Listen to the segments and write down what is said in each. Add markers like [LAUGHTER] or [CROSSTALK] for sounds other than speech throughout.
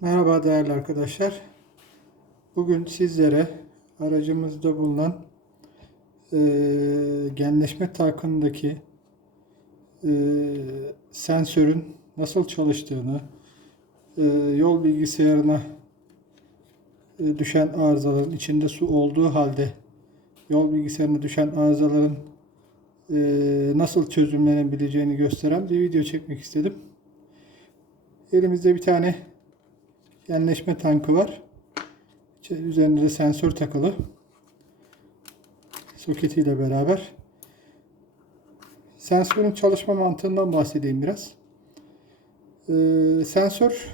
Merhaba değerli arkadaşlar. Bugün sizlere aracımızda bulunan eee, genleşme takımındaki eee, sensörün nasıl çalıştığını, eee, yol bilgisayarına eee, düşen arızaların içinde su olduğu halde yol bilgisayarına düşen arızaların eee, nasıl çözümlenebileceğini gösteren bir video çekmek istedim. Elimizde bir tane Genleşme tankı var. Üzerinde de sensör takılı. Soketiyle beraber. Sensörün çalışma mantığından bahsedeyim biraz. Ee, sensör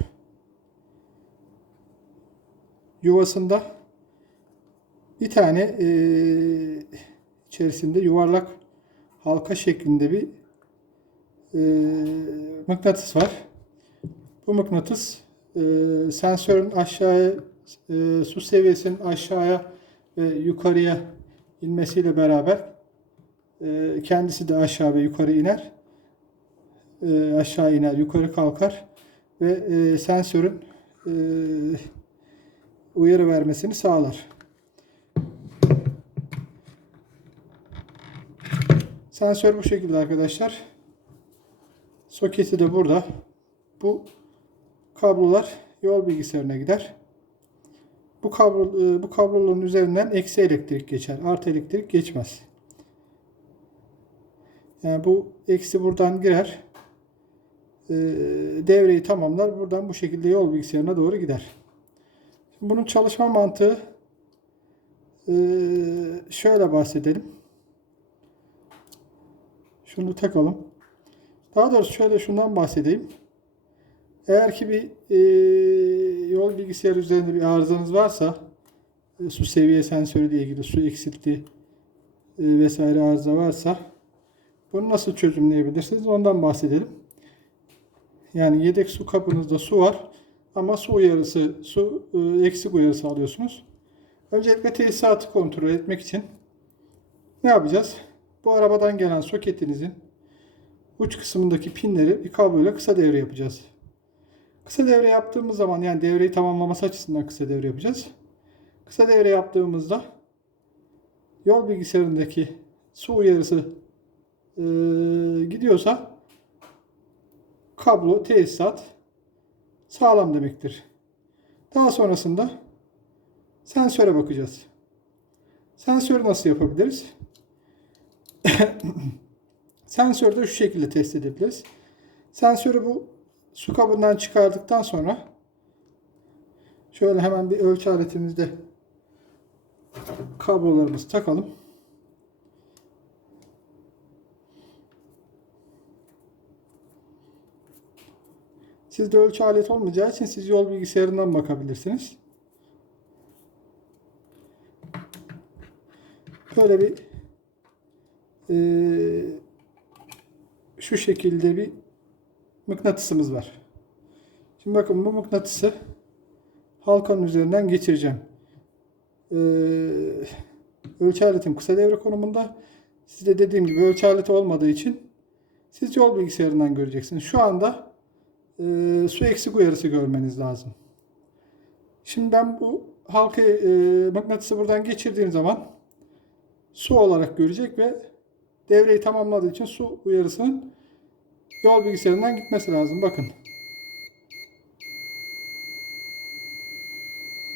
yuvasında bir tane ee, içerisinde yuvarlak halka şeklinde bir ee, mıknatıs var. Bu mıknatıs e, sensörün aşağıya e, su seviyesinin aşağıya ve yukarıya inmesiyle beraber e, kendisi de aşağı ve yukarı iner. E, aşağı iner, yukarı kalkar ve e, sensörün e, uyarı vermesini sağlar. Sensör bu şekilde arkadaşlar. Soketi de burada. Bu kablolar yol bilgisayarına gider. Bu kablo e, bu kabloların üzerinden eksi elektrik geçer. Artı elektrik geçmez. Yani bu eksi buradan girer. E, devreyi tamamlar. Buradan bu şekilde yol bilgisayarına doğru gider. Bunun çalışma mantığı e, şöyle bahsedelim. Şunu takalım. Daha doğrusu şöyle şundan bahsedeyim. Eğer ki bir e, yol bilgisayarı üzerinde bir arızanız varsa e, su seviye sensörü ile ilgili su eksikliği e, vesaire arıza varsa bunu nasıl çözümleyebilirsiniz ondan bahsedelim. Yani yedek su kabınızda su var ama su uyarısı, su e, eksik uyarısı alıyorsunuz. Öncelikle tesisatı kontrol etmek için ne yapacağız? Bu arabadan gelen soketinizin uç kısmındaki pinleri bir kabloyla kısa devre yapacağız. Kısa devre yaptığımız zaman yani devreyi tamamlaması açısından kısa devre yapacağız. Kısa devre yaptığımızda yol bilgisayarındaki su uyarısı e, gidiyorsa kablo tesisat sağlam demektir. Daha sonrasında sensöre bakacağız. Sensörü nasıl yapabiliriz? [COUGHS] Sensörü de şu şekilde test edebiliriz. Sensörü bu su kabından çıkardıktan sonra şöyle hemen bir ölçü aletimizde kablolarımızı takalım. Sizde ölçü aleti olmayacağı için siz yol bilgisayarından bakabilirsiniz. Böyle bir eee, şu şekilde bir mıknatısımız var. Şimdi bakın bu mıknatısı halkanın üzerinden geçireceğim. Ee, ölçü aletim kısa devre konumunda. Sizde dediğim gibi ölçü aleti olmadığı için siz yol bilgisayarından göreceksiniz. Şu anda e, su eksik uyarısı görmeniz lazım. Şimdi ben bu halkayı e, mıknatısı buradan geçirdiğim zaman su olarak görecek ve devreyi tamamladığı için su uyarısının yol bilgisayarından gitmesi lazım. Bakın.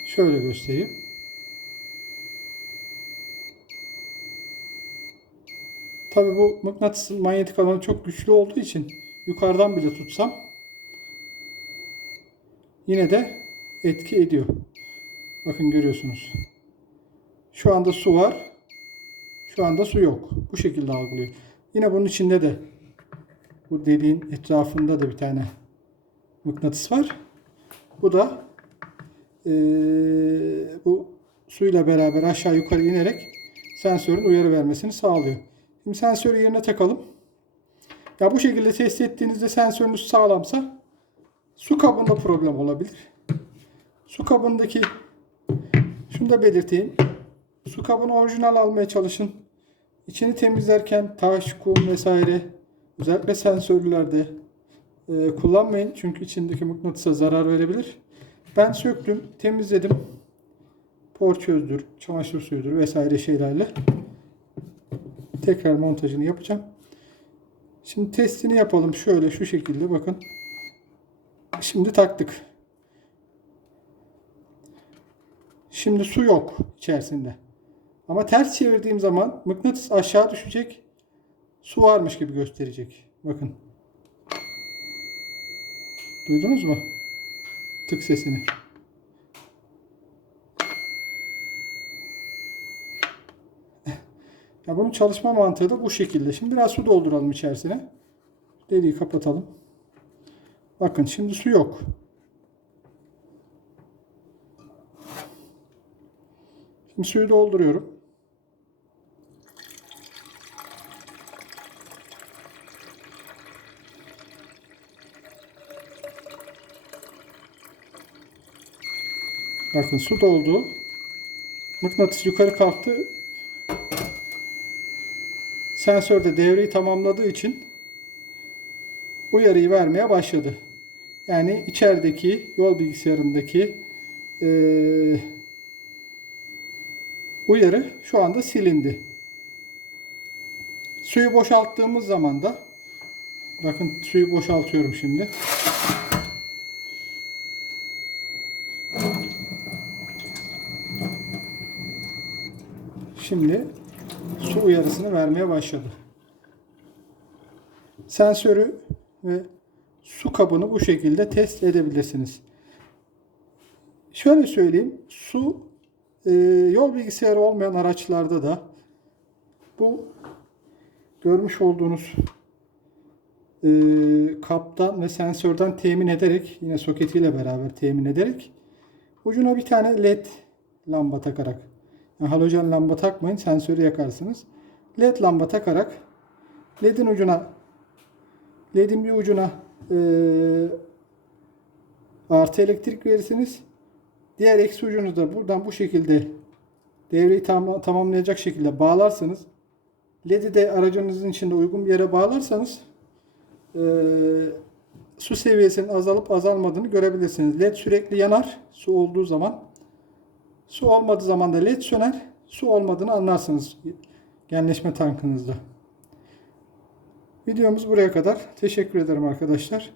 Şöyle göstereyim. Tabi bu mıknatısın manyetik alanı çok güçlü olduğu için yukarıdan bile tutsam yine de etki ediyor. Bakın görüyorsunuz. Şu anda su var. Şu anda su yok. Bu şekilde algılıyor. Yine bunun içinde de bu deliğin etrafında da bir tane mıknatıs var. Bu da eee, bu suyla beraber aşağı yukarı inerek sensörün uyarı vermesini sağlıyor. Şimdi sensörü yerine takalım. Ya bu şekilde test ettiğinizde sensörünüz sağlamsa su kabında problem olabilir. Su kabındaki şunu da belirteyim. Su kabını orijinal almaya çalışın. İçini temizlerken taş, kum vesaire özellikle sensörlerde e, kullanmayın. Çünkü içindeki mıknatısa zarar verebilir. Ben söktüm, temizledim. Porçözdür, çamaşır suyudur vesaire şeylerle. Tekrar montajını yapacağım. Şimdi testini yapalım. Şöyle şu şekilde bakın. Şimdi taktık. Şimdi su yok içerisinde. Ama ters çevirdiğim zaman mıknatıs aşağı düşecek. Su varmış gibi gösterecek. Bakın. Duydunuz mu? Tık sesini. Ya bunun çalışma mantığı da bu şekilde. Şimdi biraz su dolduralım içerisine. Deliği kapatalım. Bakın şimdi su yok. Şimdi suyu dolduruyorum. Bakın su doldu. Mıknatıs yukarı kalktı. Sensör de devreyi tamamladığı için uyarıyı vermeye başladı. Yani içerideki yol bilgisayarındaki eee, uyarı şu anda silindi. Suyu boşalttığımız zaman da bakın suyu boşaltıyorum şimdi. Şimdi su uyarısını vermeye başladı. Sensörü ve su kabını bu şekilde test edebilirsiniz. Şöyle söyleyeyim, su e, yol bilgisayarı olmayan araçlarda da bu görmüş olduğunuz e, kaptan ve sensörden temin ederek yine soketiyle beraber temin ederek ucuna bir tane led lamba takarak halojen lamba takmayın sensörü yakarsınız. LED lamba takarak LED'in ucuna LED'in bir ucuna e, artı elektrik verirsiniz. Diğer eksi ucunu da buradan bu şekilde devreyi tam, tamamlayacak şekilde bağlarsınız. LED'i de aracınızın içinde uygun bir yere bağlarsanız e, su seviyesinin azalıp azalmadığını görebilirsiniz. LED sürekli yanar su olduğu zaman. Su olmadığı zaman da led söner. Su olmadığını anlarsınız genleşme tankınızda. Videomuz buraya kadar. Teşekkür ederim arkadaşlar.